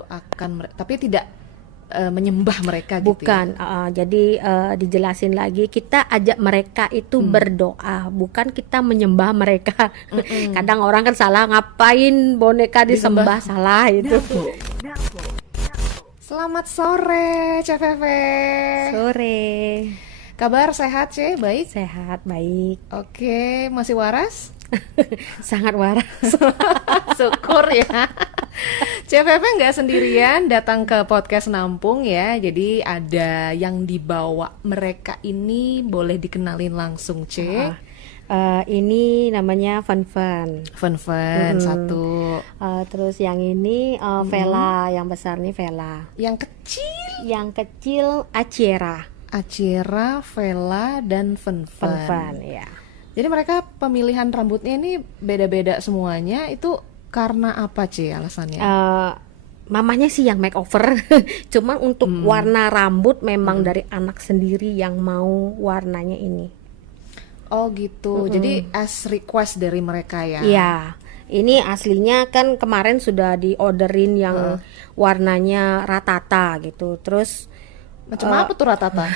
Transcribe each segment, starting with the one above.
mendoakan tapi tidak menyembah mereka gitu ya. Bukan, jadi dijelasin lagi, kita ajak mereka itu berdoa, bukan kita menyembah mereka. Kadang orang kan salah, ngapain boneka disembah, salah itu. Selamat sore, CVV. Sore. Kabar sehat, C? Baik? Sehat, baik. Oke, masih waras? Sangat waras. Syukur ya. CVV nggak sendirian datang ke podcast Nampung ya. Jadi ada yang dibawa mereka ini, boleh dikenalin langsung, C. Ini namanya Fun. Satu. Terus yang ini Vela, yang besar nih Vela. Yang kecil? Yang kecil Acera, Vela, dan Fun, ya. Jadi mereka pemilihan rambutnya ini beda-beda semuanya. Itu karena apa, C, alasannya? Mamahnya sih yang makeover. Cuma untuk warna rambut memang dari anak sendiri yang mau warnanya ini. Oh gitu. Jadi as request dari mereka ya? Iya. Ini aslinya kan kemarin sudah diorderin yang warnanya ratata gitu. Terus macam apa tuh ratata?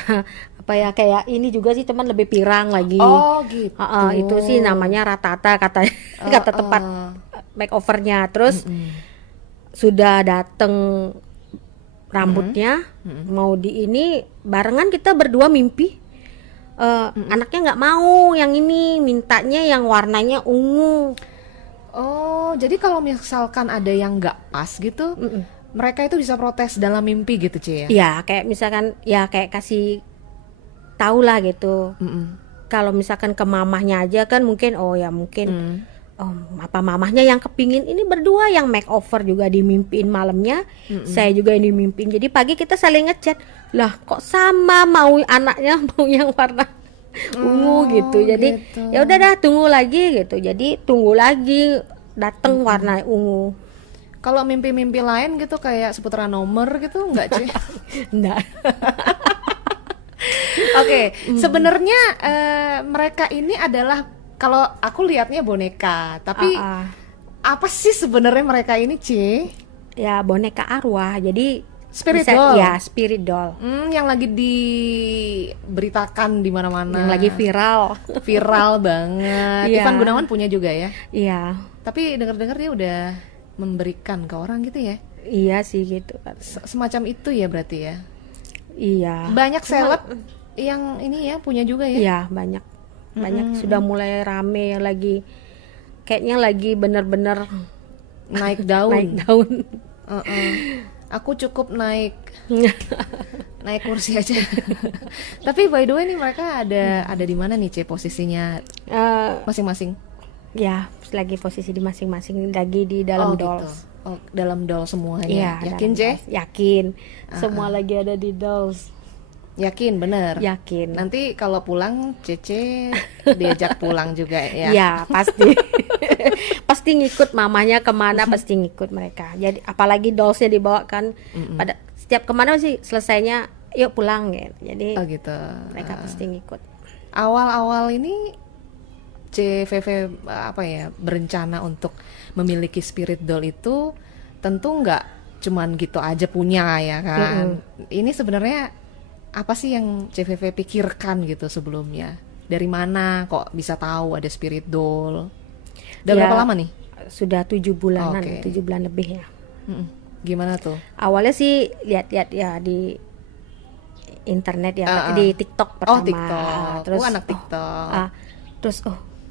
Apa ya, kayak ini juga sih teman, lebih pirang lagi. Oh gitu. Itu sih namanya ratata kata tempat makeovernya. Terus sudah dateng rambutnya mau di ini barengan, kita berdua mimpi anaknya nggak mau yang ini, mintanya yang warnanya ungu. Oh, jadi kalau misalkan ada yang nggak pas gitu, mereka itu bisa protes dalam mimpi gitu, C ya? Ya kayak misalkan ya kayak kasih tahu lah gitu. Kalau misalkan ke mamahnya aja kan mungkin apa mamahnya yang kepingin ini berdua yang makeover juga dimimpiin malamnya, saya juga yang dimimpiin. Jadi pagi kita saling ngechat, lah kok sama mau anaknya mau yang warna ungu gitu. Jadi ya udah dah, tunggu lagi gitu. Jadi tunggu lagi dateng warna ungu. Kalau mimpi-mimpi lain gitu kayak seputaran nomor gitu enggak, Ci? Enggak. Oke, sebenarnya mereka ini adalah, kalau aku lihatnya boneka, tapi apa sih sebenarnya mereka ini, C? Ya boneka arwah, jadi spirit doll. Ya, spirit doll. Yang lagi diberitakan di mana-mana. Yang lagi viral banget. Iya. Ivan Gunawan punya juga ya? Iya. Tapi dengar-dengar dia udah memberikan ke orang gitu ya? Iya sih gitu kan. Semacam itu ya berarti ya? Iya. Banyak seleb yang ini ya punya juga ya? Iya, banyak sudah mulai rame, lagi kayaknya lagi bener-bener naik daun. Aku cukup naik kursi aja. Tapi by the way nih, mereka ada di mana nih, C, posisinya masing-masing? Ya, lagi posisi di masing-masing, lagi di dalam dolls. Gitu. Oh, dalam doll semuanya. Iya, yakin, C? Yakin. Semua lagi ada di dolls. Yakin, bener? Yakin. Nanti kalau pulang Cece diajak pulang juga ya? Ya pasti. Pasti ngikut mamanya kemana, pasti ngikut mereka. Jadi apalagi dollsnya dibawa kan, pada setiap kemana sih selesainya yuk pulang gitu. Jadi gitu. Mereka pasti ngikut. Awal-awal ini CVV berencana untuk memiliki spirit doll itu tentu nggak cuman gitu aja punya ya kan? Ini sebenarnya apa sih yang CVV pikirkan gitu sebelumnya? Dari mana kok bisa tahu ada spirit doll? Udah berapa lama nih? Sudah 7 bulanan, 7 bulan lebih ya. Gimana tuh? Awalnya sih lihat-lihat ya di internet ya, di TikTok pertama. TikTok. Terus anak TikTok. Terus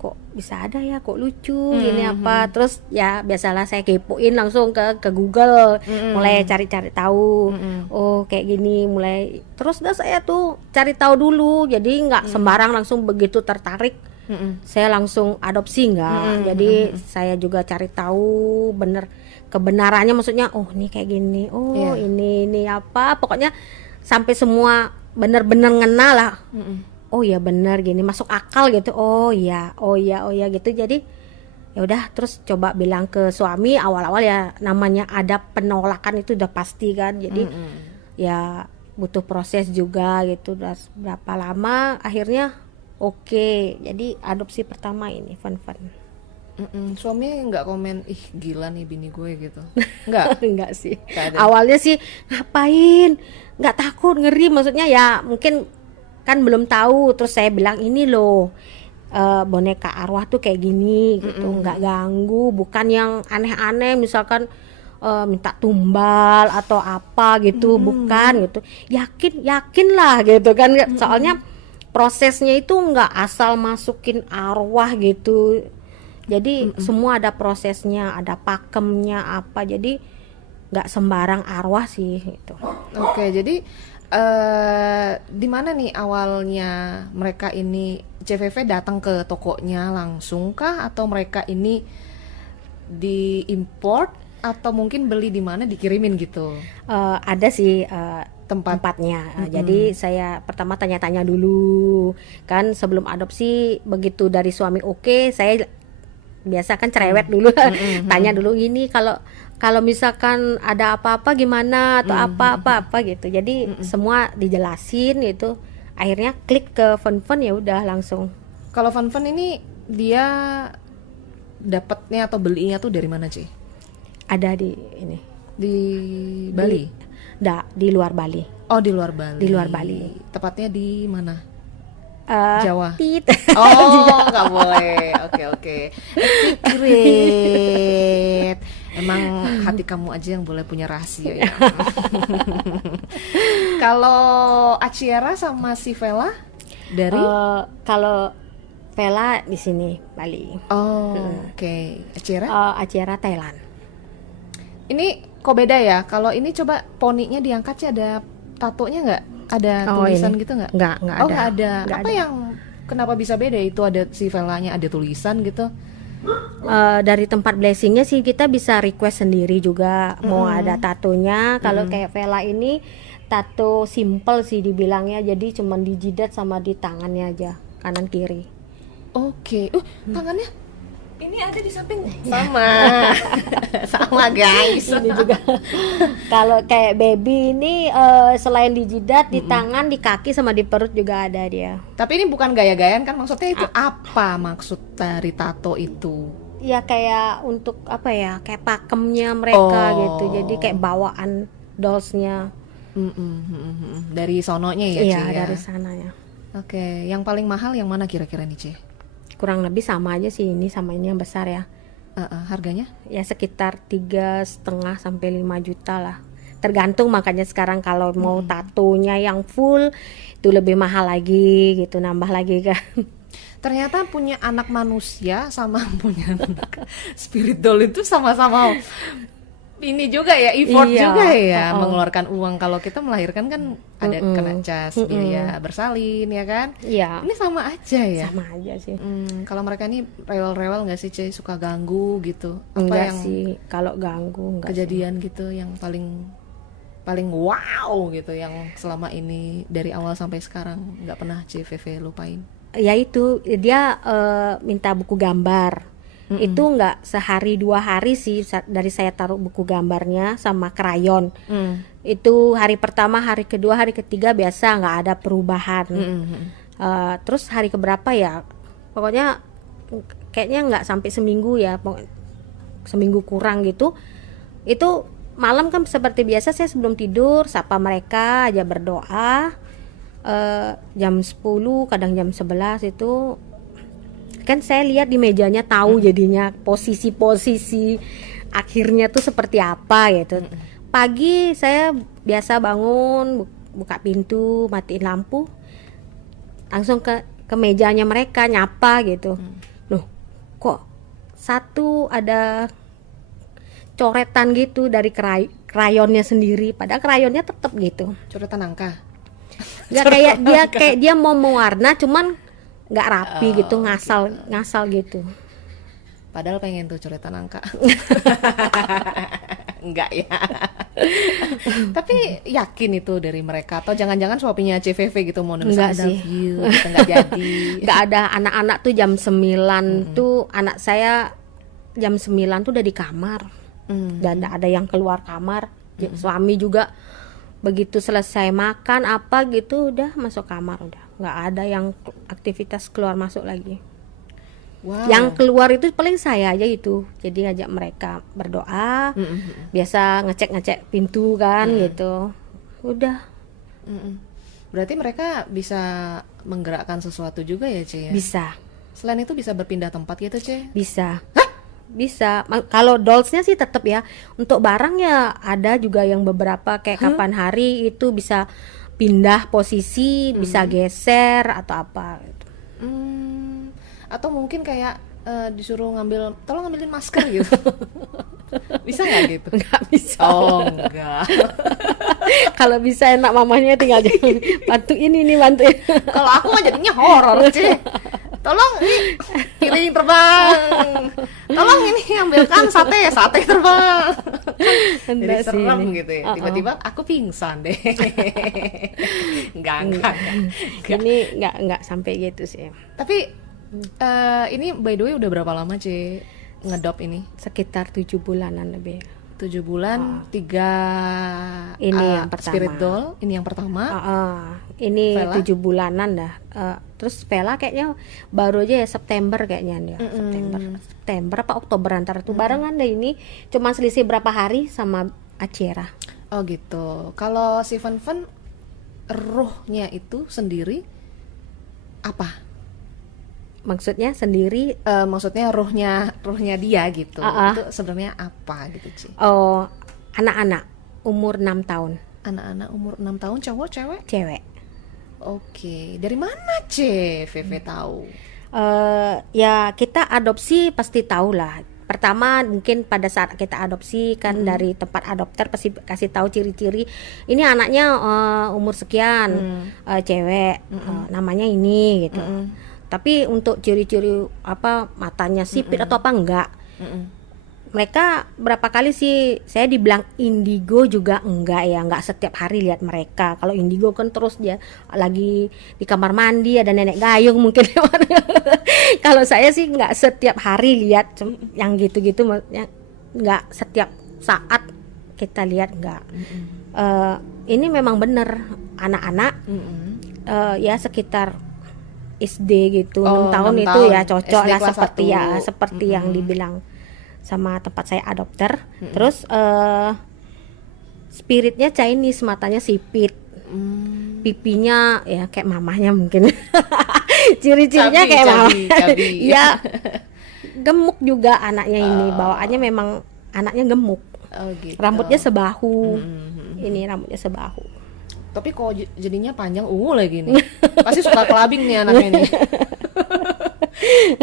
kok bisa ada ya, kok lucu ini apa. Terus ya biasalah saya kepoin langsung ke Google, mulai cari-cari tahu. Oh kayak gini, mulai terus dah saya tuh cari tahu dulu. Jadi nggak sembarang langsung begitu tertarik saya langsung adopsi, nggak. Jadi saya juga cari tahu kebenarannya, maksudnya ini kayak gini, ini apa, pokoknya sampai semua bener-bener ngena lah. Oh ya benar gini, masuk akal gitu. Oh ya gitu. Jadi ya udah, terus coba bilang ke suami. Awal-awal ya namanya ada penolakan itu udah pasti kan. Jadi ya butuh proses juga gitu. Udah berapa lama akhirnya oke. Jadi adopsi pertama ini Fun. Suami nggak komen, ih gila nih bini gue gitu? Nggak? Enggak sih. Nggak ada? Awalnya sih ngapain? Nggak takut, ngeri, maksudnya ya mungkin kan belum tahu. Terus saya bilang ini loh, boneka arwah tuh kayak gini gitu, nggak ganggu, bukan yang aneh-aneh misalkan minta tumbal atau apa gitu, bukan gitu. Yakin lah gitu kan, soalnya prosesnya itu nggak asal masukin arwah gitu. Jadi semua ada prosesnya, ada pakemnya apa, jadi nggak sembarang arwah sih gitu. Oke, jadi di mana nih awalnya mereka ini CVV datang ke tokonya langsung kah, atau mereka ini diimport atau mungkin beli di mana dikirimin gitu? Ada sih Tempat. tempatnya. Jadi saya pertama tanya-tanya dulu kan sebelum adopsi. Begitu dari suami oke, saya biasa kan cerewet dulu, tanya dulu ini kalau misalkan ada apa-apa gimana atau apa gitu. Jadi semua dijelasin itu. Akhirnya klik ke Fun ya udah langsung. Kalau Fun ini dia dapatnya atau belinya tuh dari mana, Ci? Ada di ini. Di Bali? Di luar Bali. Oh, di luar Bali. Di luar Bali. Tepatnya di mana? Jawa. Tit. Oh, nggak boleh. Oke. Secret. Emang hati kamu aja yang boleh punya rahasia ya. Kalau Aciara sama si Vela dari? Kalau Vela di sini Bali. Oh, oke. Aciara? Aciara Thailand. Ini kok beda ya? Kalau ini coba poninya diangkat sih, ada tatonya nggak? Ada tulisan gitu nggak? Nggak Oh, ada. nggak ada. Nggak Apa ada. yang kenapa bisa beda? Itu ada si Velanya ada tulisan gitu. Dari tempat blessingnya sih kita bisa request sendiri juga mau ada tatonya. Kalau kayak Vela ini tato simple sih dibilangnya, jadi cuman di jidat sama di tangannya aja, kanan kiri. Oke. Tangannya ini ada di samping. Sama. Sama guys. Ini juga. Kalau kayak baby ini selain di jidat, di tangan, di kaki sama di perut juga ada dia. Tapi ini bukan gaya-gayaan kan, maksudnya itu apa maksud dari tato itu? Ya kayak untuk apa ya, kayak pakemnya mereka gitu. Jadi kayak bawaan dollsnya. Dari sononya ya, Iya, Ci, ya? dari sananya. Oke, yang paling mahal yang mana kira-kira nih, Ci? Kurang lebih sama aja sih ini sama ini yang besar ya. Harganya? Ya sekitar 3,5 sampai 5 juta lah. Tergantung, makanya sekarang kalau mau tatonya yang full itu lebih mahal lagi gitu, nambah lagi kan. Ternyata punya anak manusia sama punya anak spirit doll itu sama-sama ini juga ya, effort Iya, juga ya, mengeluarkan uang. Kalau kita melahirkan kan ada kena cas, biaya bersalin ya kan. Iya. Ini sama aja ya. Sama aja sih. Kalau mereka ini rewel-rewel nggak sih, Ci? Suka ganggu gitu? Apa Enggak yang sih, kalau ganggu enggak sih. kejadian gitu yang paling wow gitu, yang selama ini dari awal sampai sekarang nggak pernah CVV lupain? Ya itu dia minta buku gambar. Itu nggak sehari 2 hari sih dari saya taruh buku gambarnya sama krayon. Itu hari pertama, hari kedua, hari ketiga biasa nggak ada perubahan. Terus hari keberapa ya, pokoknya kayaknya nggak sampai seminggu ya, seminggu kurang gitu. Itu malam kan seperti biasa saya sebelum tidur sapa mereka aja, berdoa. Jam 10 kadang jam 11 itu kan saya lihat di mejanya, tahu jadinya posisi-posisi akhirnya tuh seperti apa gitu. Pagi saya biasa bangun, buka pintu, matiin lampu, langsung ke mejanya mereka nyapa gitu. Loh, kok satu ada coretan gitu dari krayonnya sendiri, padahal krayonnya tetap gitu. Coretan angka? Nggak, kayak dia mau mewarna cuman nggak rapi gitu, ngasal gitu. Padahal pengen tuh coretan angka. Enggak ya. Tapi yakin itu dari mereka, atau jangan-jangan suaminya CVV gitu mau nulis Enggak I love sih. you gitu, nggak jadi. Nggak ada. Anak-anak tuh jam 9 tuh, anak saya jam 9 tuh udah di kamar. Dan nggak ada yang keluar kamar. Suami juga begitu selesai makan apa gitu udah masuk kamar, udah nggak ada yang aktivitas keluar masuk lagi. Wow. Yang keluar itu paling saya aja itu. Jadi ajak mereka berdoa, biasa ngecek-ngecek pintu kan gitu. Udah. Berarti mereka bisa menggerakkan sesuatu juga ya, Ce? Ya? Bisa. Selain itu bisa berpindah tempat gitu, Ce? Bisa. Bisa. Kalau dollsnya sih tetap ya. Untuk barang ya ada juga yang beberapa kayak kapan hari itu bisa pindah posisi, bisa geser atau apa gitu. Atau mungkin kayak disuruh tolong ngambilin masker gitu. Bisa nggak gitu? Nggak bisa. Oh, enggak. Kalau bisa enak mamanya tinggal bantuin ini bantuin. Kalau aku mah jadinya horor, Ce. Tolong ini piring terbang. Tolong ini ambilkan sate terbang. Jadi serem gitu ya. Tiba-tiba aku pingsan deh. Enggak. Ini nggak sampai gitu sih. Tapi ini by the way udah berapa lama, Ce, ngedop ini? Sekitar 7 bulanan lebih. 7 bulan, 3 ini yang pertama. Spirit doll, ini yang pertama. Ini Vela? 7 bulanan dah. Terus Vela kayaknya baru aja ya September kayaknya dia. September apa Oktober antara tuh barengan deh ini. Cuma selisih berapa hari sama Acera. Oh gitu. Kalau si Fen ruhnya itu sendiri apa? Maksudnya sendiri Maksudnya ruhnya dia gitu. Itu sebenarnya apa gitu, Ci? Oh, anak-anak umur 6 tahun. Anak-anak umur 6 tahun, cowok, cewek? Cewek. Oke. Dari mana, Ce, Veve tahu? Ya kita adopsi pasti tahu lah. Pertama mungkin pada saat kita adopsi kan dari tempat adopter pasti kasih tahu ciri-ciri. Ini anaknya umur sekian, cewek, namanya ini gitu. Tapi untuk ciri-ciri apa matanya sipit atau apa enggak. Mereka berapa kali sih saya dibilang indigo juga enggak setiap hari lihat mereka. Kalau indigo kan terus dia lagi di kamar mandi ada nenek gayung mungkin. Kalau saya sih enggak setiap hari lihat yang gitu-gitu, maksudnya enggak setiap saat kita lihat enggak. Ini memang benar anak-anak ya sekitar SD gitu, 6 tahun itu ya cocok SD lah kelas seperti yang dibilang sama tempat saya adopter. Terus spiritnya Chinese, matanya sipit, pipinya ya kayak mamahnya mungkin. Ciri-cirinya kayak mamah. Ya gemuk juga anaknya ini, bawaannya memang anaknya gemuk. Gitu. Rambutnya sebahu. Ini rambutnya sebahu. Tapi kok jadinya panjang ungu lagi nih. Pasti suka kelabing nih anaknya ini.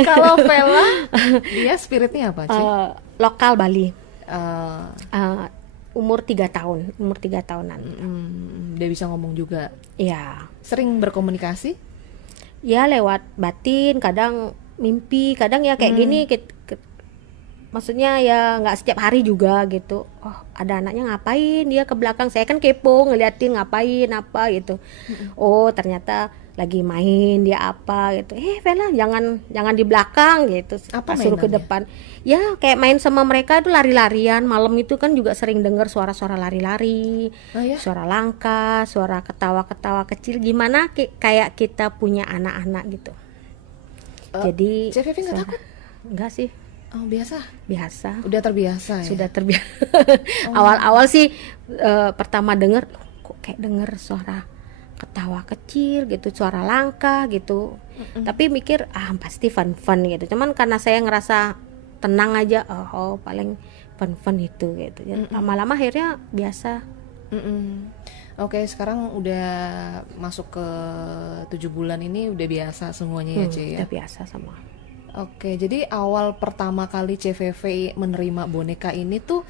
Kalau Vela, dia spiritnya apa, Ci? Lokal Bali. Umur 3 tahun, umur 3 tahunan. Dia bisa ngomong juga. Iya. Sering berkomunikasi? Ya lewat batin, kadang mimpi, kadang ya kayak gini. Maksudnya ya nggak setiap hari juga gitu. Oh ada anaknya ngapain dia ke belakang, saya kan kepo ngeliatin ngapain apa gitu. Oh ternyata lagi main dia apa gitu. Vela jangan di belakang gitu. Apa suruh ke depan. Ya kayak main sama mereka itu lari-larian. Malam itu kan juga sering dengar suara-suara lari-lari, suara langkah, suara ketawa-ketawa kecil. Gimana kayak kita punya anak-anak gitu. Jadi Cik Vivi nggak takut? Enggak sih. Oh biasa. Udah terbiasa ya. Sudah terbiasa. Awal-awal sih pertama denger kok kayak denger suara ketawa kecil gitu, suara langkah gitu. Tapi mikir pasti fun gitu. Cuman karena saya ngerasa tenang aja, paling fun itu gitu. Lama-lama akhirnya biasa. Oke, sekarang udah masuk ke 7 bulan ini udah biasa semuanya ya, Ce ya. Udah biasa semua. Oke, jadi awal pertama kali CVV menerima boneka ini tuh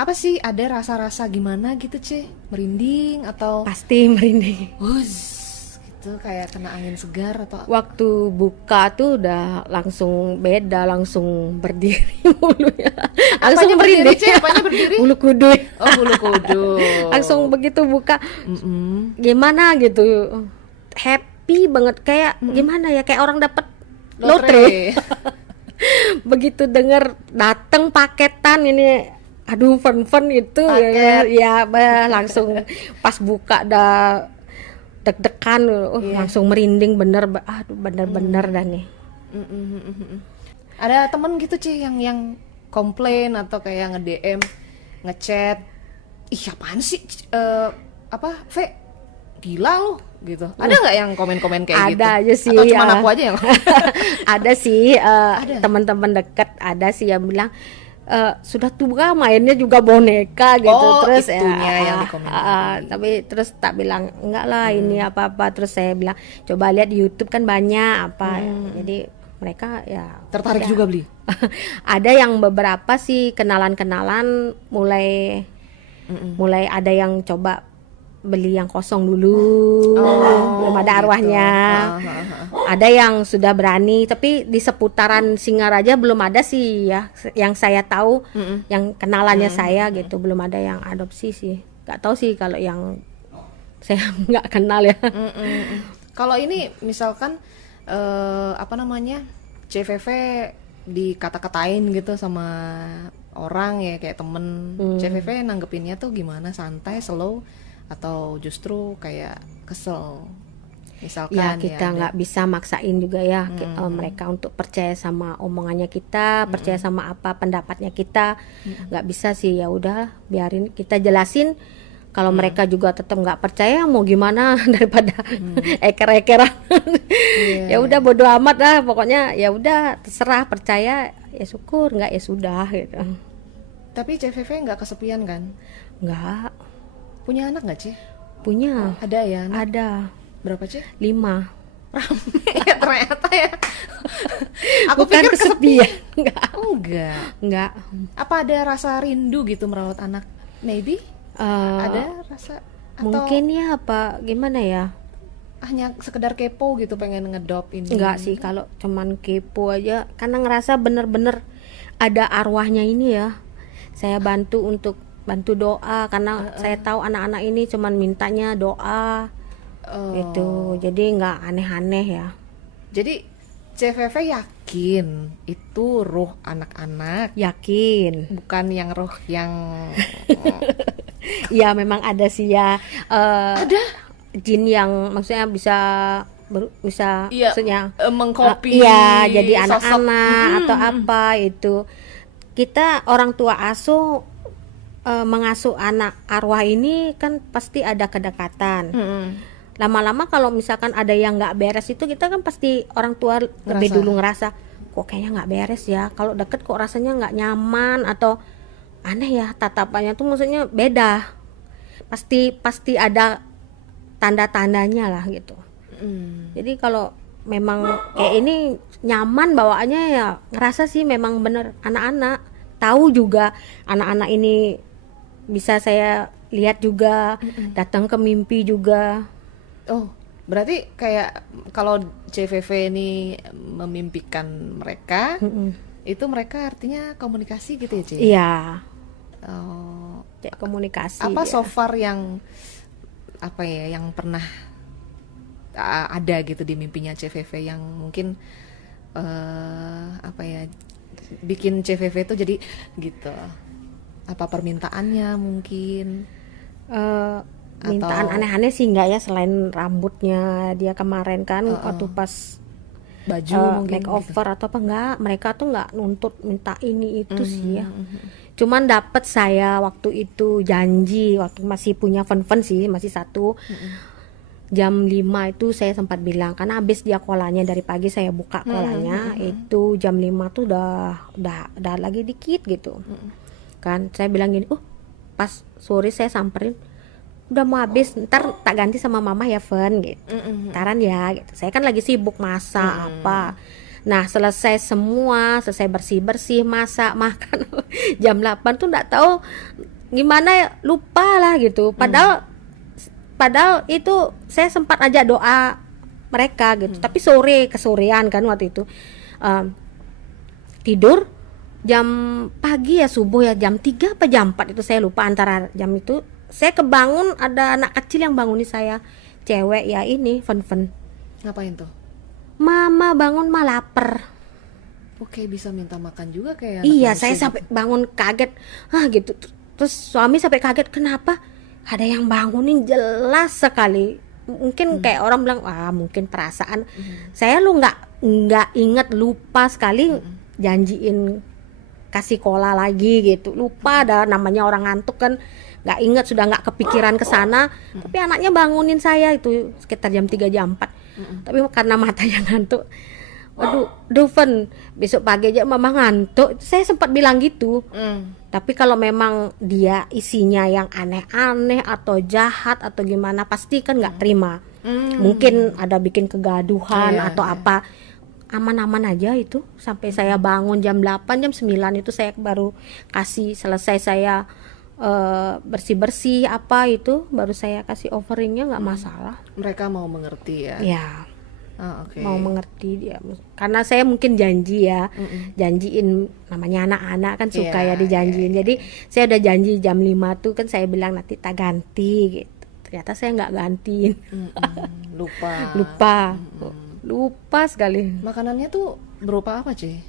apa sih, ada rasa-rasa gimana gitu, Ce? Merinding atau pasti merinding? Gitu kayak kena angin segar atau waktu buka tuh udah langsung beda, langsung berdiri mulunya. Langsung merinding. Apanya berdiri? Bulu kuduk. Oh, bulu kuduk. Langsung begitu buka. Gimana gitu. Happy banget kayak gimana ya, kayak orang dapat lotre. Begitu denger dateng paketan ini, aduh fun itu ya langsung pas buka dah deg-degan, langsung merinding bener, aduh bener-bener dah nih. Ada temen gitu yang komplain atau kayak nge-DM, ngechat, ih apaan sih, apa, V, gila lo gitu. Ada nggak yang komen-komen kayak gitu? Ada aja sih. Atau cuma aku aja yang? Ada sih, Ada. teman-teman dekat ada sih yang bilang sudah tua mainnya juga boneka gitu. Oh, Terus itunya yang dikomentari. tapi terus tak bilang enggak lah ini apa-apa. Terus saya bilang coba lihat di YouTube kan banyak apa. Jadi mereka ya Tertarik ya. juga beli? Ada yang beberapa sih kenalan-kenalan mulai ada yang coba beli yang kosong dulu, belum ada arwahnya. Ada yang sudah berani, tapi di seputaran Singaraja belum ada sih ya, yang saya tahu, yang kenalannya saya gitu, belum ada yang adopsi sih. Gak tahu sih kalau yang saya nggak kenal ya. Kalau ini misalkan apa namanya, CVV dikata-katain gitu sama orang ya kayak temen, CVV nanggepinnya tuh gimana? Santai, slow, atau justru kayak kesel? Misalkan Ya kita ada- nggak bisa maksain juga ya mereka untuk percaya sama omongannya kita, percaya sama apa pendapatnya kita, nggak bisa sih. Ya udah biarin kita jelasin. Kalau mereka juga tetap nggak percaya, mau gimana daripada eker-ekeran. Ya udah bodo amat lah, pokoknya ya udah terserah, percaya ya syukur, nggak ya sudah gitu. Tapi CVV nggak kesepian kan? Nggak Punya anak nggak, Ci? punya, Ada ya anak? ada Berapa, Ci? 5. Ya ternyata ya. Aku Bukan pikir kesepian, Enggak. nggak. Apa ada rasa rindu gitu merawat anak? Maybe ada rasa, atau Mungkin ya apa gimana ya? hanya sekedar kepo gitu pengen ngedop ini? Enggak sih, kalau cuman kepo aja karena ngerasa bener-bener ada arwahnya ini ya. Saya bantu doa karena saya tahu anak-anak ini cuman mintanya doa gitu. Jadi nggak aneh-aneh ya. Jadi CVV yakin itu ruh anak-anak, Yakin. bukan yang ruh yang Ya memang ada sih ya. ada Jin yang maksudnya bisa Iya, maksudnya mengcopy iya jadi sosok. anak-anak atau apa itu. Kita orang tua asuh mengasuh anak arwah ini kan pasti ada kedekatan. Lama-lama kalau misalkan ada yang nggak beres itu kita kan pasti orang tua lebih Ngerasa. dulu ngerasa kok kayaknya nggak beres ya. Kalau deket kok rasanya nggak nyaman atau aneh ya, tatapannya tuh maksudnya beda. Pasti ada tanda-tandanya lah gitu. Jadi kalau memang kayak ini nyaman bawaannya ya ngerasa sih memang bener anak-anak. Tahu juga anak-anak ini bisa saya lihat juga, datang ke mimpi juga. Oh, berarti kayak kalau CVV ini memimpikan mereka, itu mereka artinya komunikasi gitu ya, Ci? Iya, Oh, kayak komunikasi. apa dia. so far yang apa ya yang pernah ada gitu di mimpinya CVV yang mungkin apa ya bikin CVV itu jadi gitu? Apa permintaannya mungkin? Mintaan atau- aneh-aneh sih enggak ya, selain rambutnya dia kemarin kan waktu pas Baju mungkin makeover atau apa, enggak, mereka tuh enggak nuntut minta ini itu sih ya. Cuman dapat saya waktu itu janji waktu masih punya fun sih, masih satu. Jam 5 itu saya sempat bilang karena habis dia kolanya dari pagi saya buka kolanya, itu jam 5 tuh udah lagi dikit gitu. Kan saya bilang gini, pas sore saya samperin, udah mau habis, ntar tak ganti sama mama ya Fen gitu. Ntaran ya gitu. Saya kan lagi sibuk masak apa. Nah selesai bersih-bersih, masak, makan jam 8 tuh nggak tahu gimana ya, lupa lah gitu. Padahal itu saya sempat ajak doa mereka gitu. Tapi kesorean kan waktu itu. Tidur jam pagi ya, subuh ya, jam 3 apa jam 4 itu saya lupa, antara jam itu saya kebangun, ada anak kecil yang bangunin saya, cewek ya, ini Fen. Ngapain tuh? Mama bangun, mah lapar. Oke, bisa minta makan juga kayak anak Iya, manusia saya gitu. sampai bangun kaget, gitu. Terus suami sampai kaget, kenapa? Ada yang bangunin jelas sekali. Mungkin kayak orang bilang, mungkin perasaan. Saya nggak ingat, lupa sekali. janjiin kasih cola lagi gitu, lupa ada namanya orang ngantuk kan, nggak inget, sudah nggak kepikiran ke sana. Tapi anaknya bangunin saya itu sekitar jam 3 jam 4. Tapi karena matanya ngantuk, aduh Duven besok pagi aja mama ngantuk, saya sempat bilang gitu. Tapi kalau memang dia isinya yang aneh-aneh atau jahat atau gimana, pasti kan nggak terima. Mungkin ada bikin kegaduhan atau apa. Aman-aman aja itu, sampai saya bangun jam 8 jam 9 itu saya baru kasih, selesai saya bersih-bersih apa itu, baru saya kasih offeringnya, nggak masalah. Mereka mau mengerti ya. Ya. Okay. Mau mengerti dia, karena saya mungkin janji ya, janjiin, namanya anak-anak kan suka ya dijanjiin. Jadi saya udah janji jam 5 tuh kan, saya bilang nanti tak ganti gitu. Ternyata saya nggak gantiin. lupa sekali. Makanannya tuh berupa apa, Ce?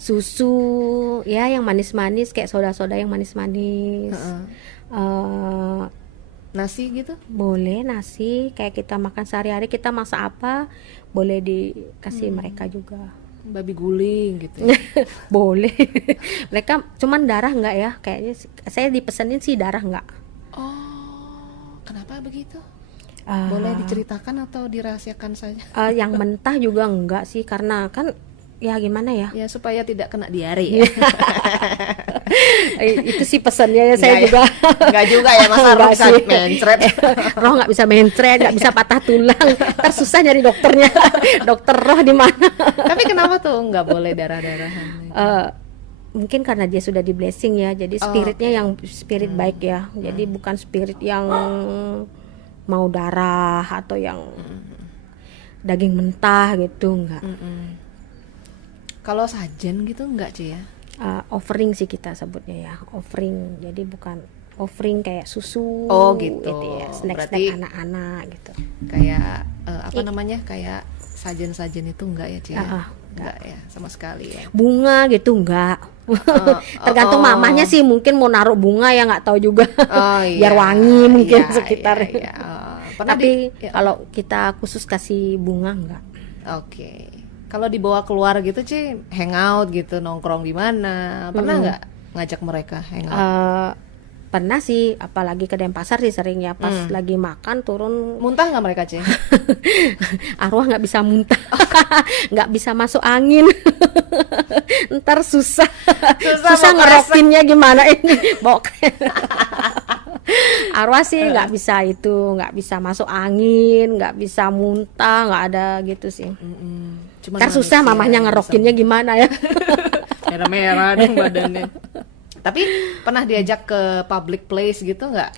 Susu ya, yang manis-manis, kayak soda-soda yang manis-manis. Nasi gitu? Boleh, nasi kayak kita makan sehari-hari, kita masak apa boleh dikasih mereka juga. Babi guling gitu ya? Boleh. Mereka cuman darah enggak ya, kayaknya saya dipesenin sih darah enggak. Oh, kenapa begitu? Boleh diceritakan atau dirahasiakan saja? Yang mentah juga enggak sih, karena kan ya gimana ya? Ya supaya tidak kena diare ya. Itu sih pesannya ya, saya juga. Enggak juga ya, masa roh bisa mencret. Roh nggak bisa mencret, nggak bisa patah tulang. Ntar susah nyari dokternya. Dokter roh di mana? Tapi kenapa tuh nggak boleh darah-darahan? Mungkin karena dia sudah di blessing ya, jadi spiritnya yang spirit baik ya. Jadi bukan spirit yang mau darah atau yang daging mentah gitu, enggak. Kalau sajen gitu enggak, Ci ya? Offering sih kita sebutnya ya, offering. Jadi bukan offering kayak susu. Oh gitu ya, snack-snack anak-anak gitu. Kayak apa namanya, kayak sajen-sajen itu enggak ya, Ci? Enggak ya, sama sekali ya. Bunga gitu enggak. Tergantung mamahnya sih, mungkin mau naruh bunga ya, nggak tahu juga. Biar wangi mungkin sekitar. Tapi kalau kita khusus kasih bunga enggak. Oke. Kalau dibawa keluar gitu, Ci, hangout gitu, nongkrong di mana? Pernah nggak ngajak mereka hangout? Pernah sih, apalagi ke Denpasar sih sering ya, pas lagi makan turun. Muntah nggak mereka, Ci? Arwah nggak bisa muntah, nggak bisa masuk angin. Ntar susah ngerokinnya gimana ini, bok. Arwah sih nggak bisa itu, nggak bisa masuk angin, nggak bisa muntah, nggak ada gitu sih. Kan susah mamahnya ngerokinnya gimana ya. Merah-merah dong badannya. Tapi pernah diajak ke public place gitu nggak?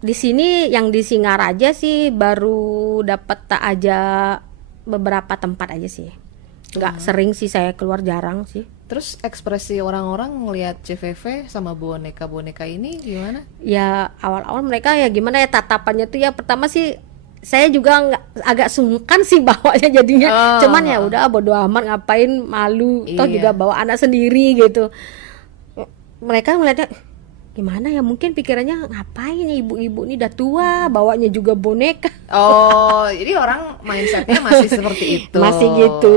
Di sini yang di Singaraja sih baru dapat tak aja beberapa tempat aja sih. Nggak sering sih, saya keluar jarang sih. Terus ekspresi orang-orang ngelihat CVV sama boneka-boneka ini gimana? Ya awal-awal mereka ya gimana ya, tatapannya tuh ya pertama sih saya juga agak sungkan sih bawanya jadinya. Cuman ya udah bodo amat, ngapain, malu. Toh juga bawa anak sendiri gitu. Mereka ngeliatnya gimana ya, mungkin pikirannya ngapain ya ibu-ibu ini udah tua bawanya juga boneka. Jadi orang mindsetnya masih seperti itu. Masih gitu.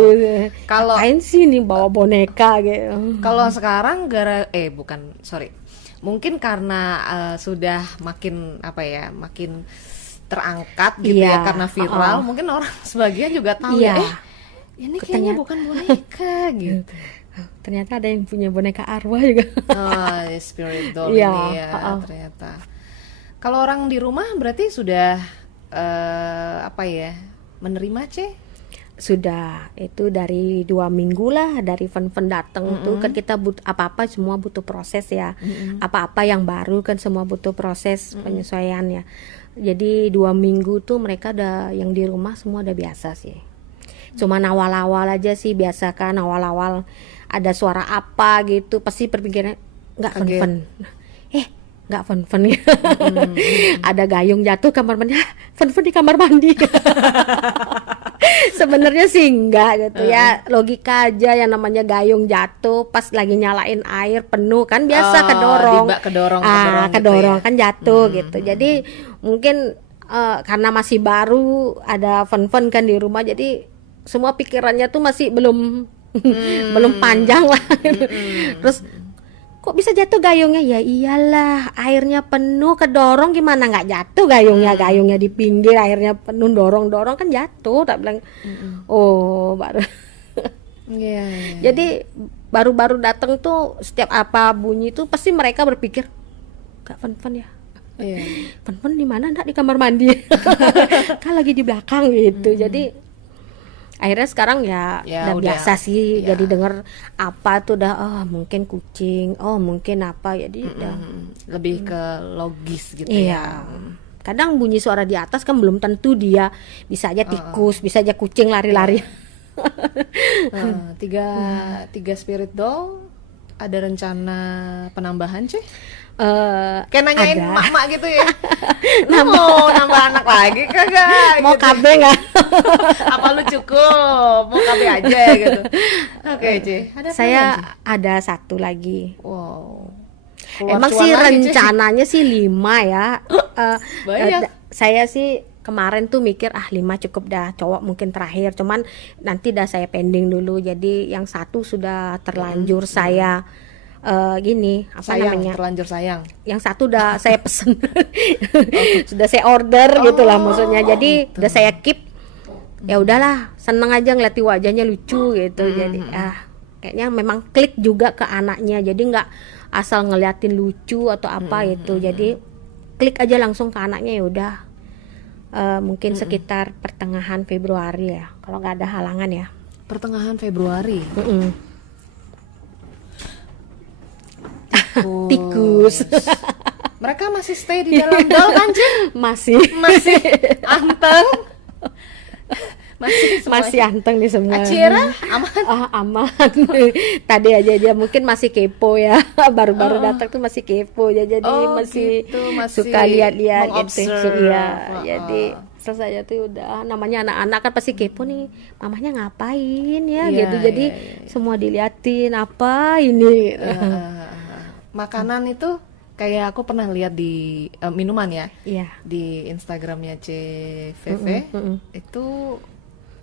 Kalau ngapain sih nih bawa boneka gitu. Kalau sekarang mungkin karena sudah makin makin terangkat gitu ya, karena viral. Mungkin orang sebagian juga tahu ini kayaknya bukan boneka gitu. Ternyata ada yang punya boneka arwah juga. Spirit doll ini ya ternyata. Kalau orang di rumah berarti sudah menerima, Ce? Sudah, itu dari 2 minggu lah, dari fan-fan datang tuh kan kita apa-apa semua butuh proses ya. Apa-apa yang baru kan semua butuh proses penyesuaian ya. Jadi 2 minggu tuh mereka yang di rumah semua udah biasa sih. Cuman awal-awal aja sih, biasa kan awal-awal ada suara apa gitu pasti berpikirnya nggak fun-fun. Nggak fun-fun. Ada gayung jatuh kamar mandi, fun-fun di kamar mandi. Sebenarnya sih enggak gitu ya, logika aja, yang namanya gayung jatuh pas lagi nyalain air penuh kan biasa kedorong gitu ya? Kan jatuh gitu. Jadi mungkin karena masih baru ada fun-fun kan di rumah, jadi semua pikirannya tuh masih belum belum panjang lah. Terus kok bisa jatuh gayungnya? Ya iyalah, airnya penuh, kedorong gimana nggak jatuh gayungnya? Gayungnya di pinggir, airnya penuh, dorong kan jatuh. Tak bilang, oh baru. Jadi baru-baru datang tuh setiap apa bunyi tuh pasti mereka berpikir, Kak Fun ya. Fun di mana? Nggak di kamar mandi. Kan lagi di belakang gitu. Jadi akhirnya sekarang ya udah biasa sih. Jadi dengar apa tuh udah mungkin kucing, mungkin apa, jadi udah lebih ke logis gitu ya. Kadang bunyi suara di atas kan belum tentu dia, bisa aja tikus, bisa aja kucing lari-lari. Tiga spirit doll, ada rencana penambahan Cih? Kayak nanyain ada. mak-mak gitu ya. Mau nambah anak lagi kagak? Mau gitu. KB nggak? Apa lu cukup? Mau KB aja gitu. Oke Cih. Saya ada satu lagi. Wow. Emang sih rencananya sih 5 ya. Banyak. Saya sih kemarin tuh mikir 5 cukup dah, cowok mungkin terakhir, cuman nanti dah saya pending dulu. Jadi yang satu sudah terlanjur saya gini apa namanya, terlanjur sayang. yang satu udah saya pesen. Sudah saya order gitulah maksudnya. Jadi udah saya keep. Ya udahlah, seneng aja ngeliat wajahnya lucu gitu. Jadi kayaknya memang klik juga ke anaknya. Jadi nggak asal ngeliatin lucu atau apa gitu. Jadi klik aja langsung ke anaknya. Ya udah, mungkin sekitar pertengahan Februari ya, kalau nggak ada halangan ya. Pertengahan Februari. Tikus. Mereka masih stay di dalam doll kan Cih? Masih Anteng. masih anteng di semua. Acira aman. Aman. Tadi aja dia mungkin masih kepo ya. Baru-baru datang tuh masih kepo ya. Jadi masih suka lihat-lihat gitu. Iya. Jadi selesai tuh udah, namanya anak-anak kan pasti kepo nih, mamanya ngapain ya gitu. Jadi semua diliatin apa ini. Makanan itu kayak aku pernah lihat di minuman ya. Iya. Di Instagramnya CVV itu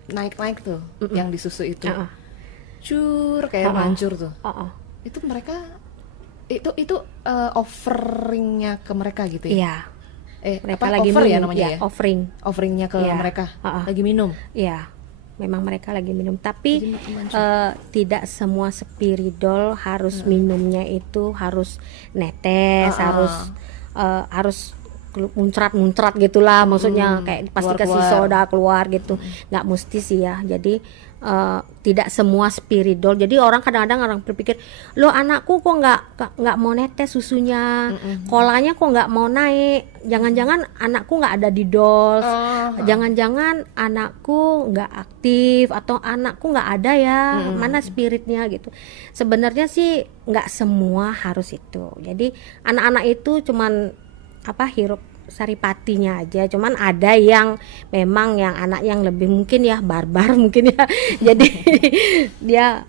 naik-naik tuh yang di susu itu. Cur kayak mancur tuh. Itu mereka itu offeringnya ke mereka gitu ya. Iya. Mereka lagi offer minum, ya namanya ya. Offeringnya ke mereka. Lagi minum. Iya. Memang mereka lagi minum, tapi tidak semua spirit doll harus minumnya itu harus netes, harus muncrat gitulah, maksudnya kayak pasti kasih soda keluar gitu, nggak mesti sih ya. Jadi tidak semua spirit doll. Jadi orang kadang-kadang orang berpikir, lo anakku kok nggak mau netes susunya, kolanya kok nggak mau naik, jangan-jangan anakku nggak ada di doll, jangan-jangan anakku nggak aktif atau anakku nggak ada ya, mana spiritnya gitu. Sebenarnya sih nggak semua harus itu. Jadi anak-anak itu cuman hirup saripatinya aja, cuman ada yang memang yang anak yang lebih mungkin ya barbar mungkin ya. Jadi dia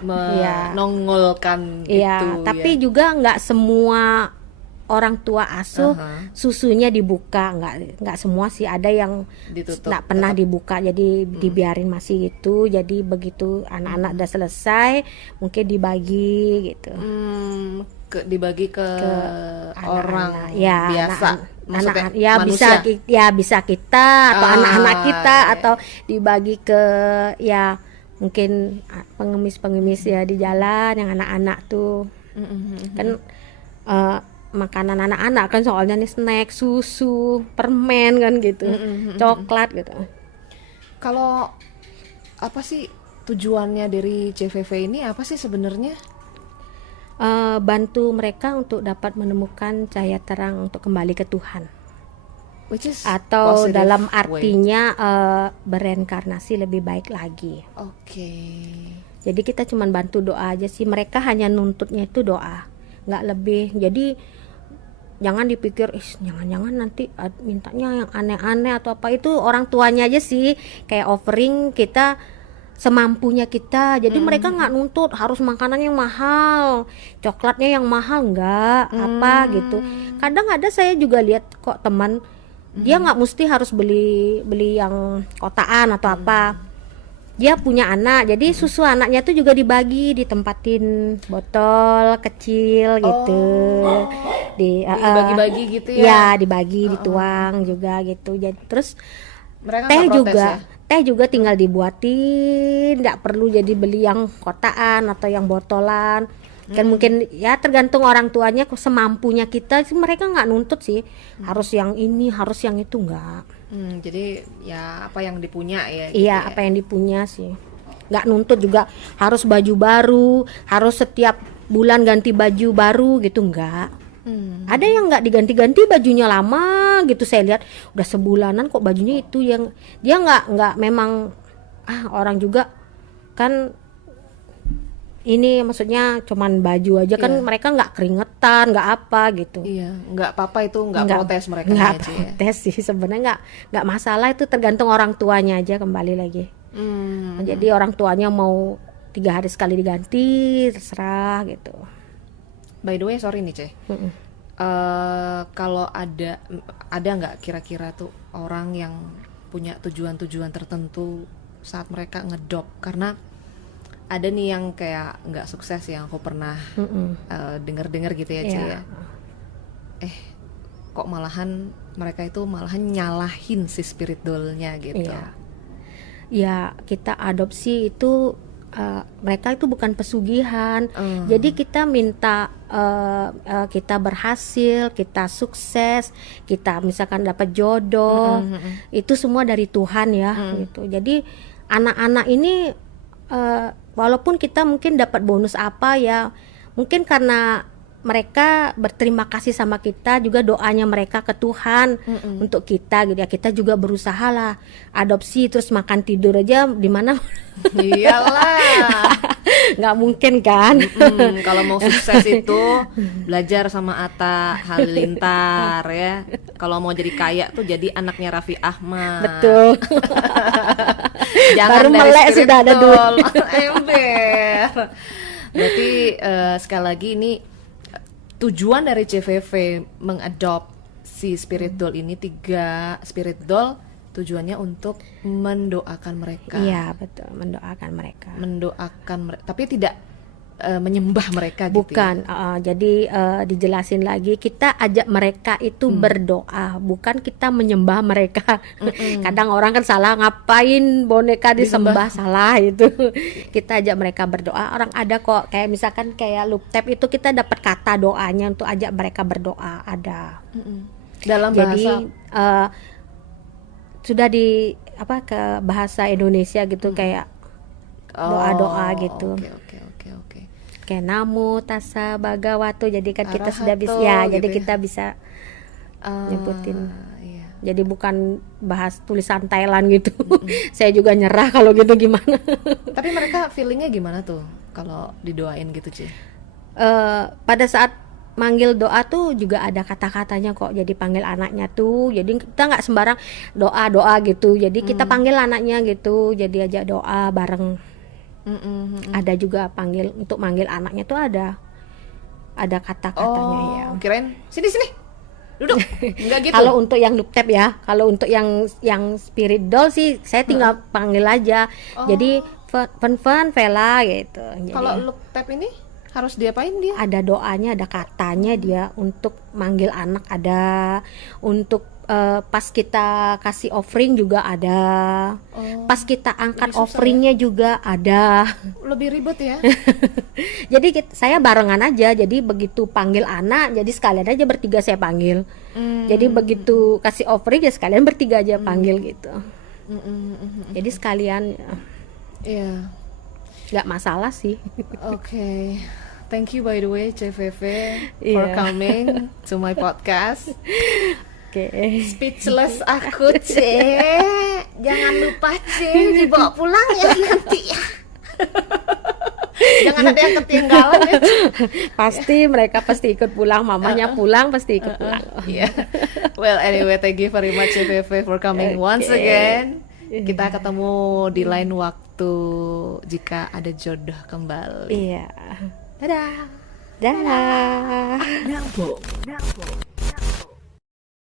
menongolkan itu. Tapi juga nggak semua orang tua asuh susunya dibuka, nggak semua sih, ada yang nggak pernah dibuka, jadi dibiarin masih gitu. Jadi begitu anak-anak udah selesai mungkin dibagi gitu. Dibagi ke orang ya, biasa, anak ya bisa kita atau anak-anak kita, atau dibagi ke ya mungkin pengemis ya di jalan yang anak-anak tuh. Kan makanan anak-anak kan soalnya nih snack, susu, permen kan gitu, coklat gitu. Kalau apa sih tujuannya dari CVV ini apa sih sebenarnya? Bantu mereka untuk dapat menemukan cahaya terang untuk kembali ke Tuhan, atau dalam artinya bereinkarnasi lebih baik lagi. Jadi kita cuma bantu doa aja sih, mereka hanya nuntutnya itu doa, nggak lebih. Jadi jangan dipikir jangan-jangan nanti mintanya yang aneh-aneh atau apa, itu orang tuanya aja sih, kayak offering kita semampunya kita. Jadi mereka nggak nuntut harus makanan yang mahal, coklatnya yang mahal, nggak apa gitu. Kadang ada saya juga lihat kok teman, dia nggak mesti harus beli yang kotaan atau apa, dia punya anak, jadi susu anaknya tuh juga dibagi, ditempatin botol kecil gitu, Dibagi-bagi gitu ya? ya dibagi, dituang juga gitu. Jadi terus Mereka teh nggak protes juga, ya? teh juga tinggal dibuatin, nggak perlu jadi beli yang kotaan atau yang botolan. Kan mungkin ya tergantung orang tuanya, semampunya kita sih, mereka nggak nuntut sih harus yang ini, harus yang itu, nggak. Jadi ya apa yang dipunya ya gitu Iya, ya? apa yang dipunya sih. Nggak nuntut juga harus baju baru, harus setiap bulan ganti baju baru gitu, nggak. Ada yang nggak diganti-ganti bajunya lama gitu, saya lihat udah sebulanan kok bajunya itu, yang dia nggak memang orang juga kan ini maksudnya cuman baju aja kan, Iya. mereka nggak keringetan, nggak apa gitu. Iya, nggak apa-apa itu, nggak Nggak- protes mereka nggak ya, Ci, ya? protes sih sebenarnya, nggak masalah, itu tergantung orang tuanya aja, kembali lagi. Jadi orang tuanya mau 3 hari sekali diganti, terserah gitu. By the way, sorry nih, Ceh. Mm-mm. Kalau ada nggak kira-kira tuh orang yang punya tujuan-tujuan tertentu saat mereka ngedop? Karena ada nih yang kayak nggak sukses yang aku pernah dengar-dengar gitu ya, Ci, Iya. ya. Kok malahan mereka itu malahan nyalahin si spirit doll-nya gitu. Iya. Ya kita adopsi itu mereka itu bukan pesugihan. Jadi kita minta kita berhasil, kita sukses, kita misalkan dapat jodoh, itu semua dari Tuhan ya gitu. Jadi anak-anak ini walaupun kita mungkin dapat bonus apa ya, mungkin karena mereka berterima kasih sama kita, juga doanya mereka ke Tuhan untuk kita gitu ya. Kita juga berusaha lah adopsi, terus makan tidur aja di mana Iyalah. nggak mungkin kan. Kalau mau sukses itu belajar sama Atta Halilintar ya. Kalau mau jadi kaya tuh jadi anaknya Raffi Ahmad. Betul. Jangan Baru dari melek spirit sudah ada duit. doll. Ember. Berarti sekali lagi ini tujuan dari CVV mengadop si spirit doll ini, 3 spirit doll, tujuannya untuk mendoakan mereka. Iya betul, mendoakan mereka. Tapi tidak menyembah mereka gitu ya. Bukan, jadi dijelasin lagi, kita ajak mereka itu berdoa, bukan kita menyembah mereka. Kadang orang kan salah, ngapain boneka disembah, salah itu. Kita ajak mereka berdoa. Orang ada kok, kayak misalkan kayak loop tap itu kita dapat kata doanya untuk ajak mereka berdoa, ada. Dalam Jadi bahasa sudah di ke bahasa Indonesia gitu, kayak doa-doa gitu. Oke. Kayak namo tassa bhagavato, jadi kan kita Arahato sudah bisa ya, gitu jadi ya. kita bisa nyebutin. Iya. Jadi bukan bahas tulisan Thailand gitu. Saya juga nyerah kalau gitu, gimana. Tapi mereka feelingnya gimana tuh kalau didoain gitu, Ci? Pada saat manggil doa tuh juga ada kata-katanya kok. Jadi panggil anaknya tuh, jadi kita nggak sembarang doa gitu. Jadi kita panggil anaknya gitu, jadi ajak doa bareng. Ada juga untuk manggil anaknya tuh ada kata-katanya ya. Kirain sini duduk. Enggak gitu. Kalau untuk yang loop tap ya, kalau untuk yang spirit doll sih saya tinggal panggil aja. Jadi Fen Vela gitu. Jadi Kalau look tap ini harus diapain dia? ada doanya, ada katanya dia untuk manggil anak, ada untuk pas kita kasih offering juga ada, pas kita angkat offeringnya juga ada. Lebih ribet ya. Jadi saya barengan aja, jadi begitu panggil anak, jadi sekalian aja bertiga saya panggil. Jadi begitu kasih offering ya sekalian bertiga aja panggil gitu. Jadi sekalian Iya. nggak masalah sih. Oke. Thank you by the way CVV for Iya. coming to my podcast. Oke. Speechless aku, Jangan lupa, dibawa pulang ya nanti ya. Jangan ada yang ketinggalan ya. Pasti mereka pasti ikut pulang, mamanya pulang pasti ikut pulang. Yeah. Well, anyway, thank you very much CVV for coming once again. Kita ketemu di lain waktu jika ada jodoh kembali. Iya. Dadah. Dah. Nabo.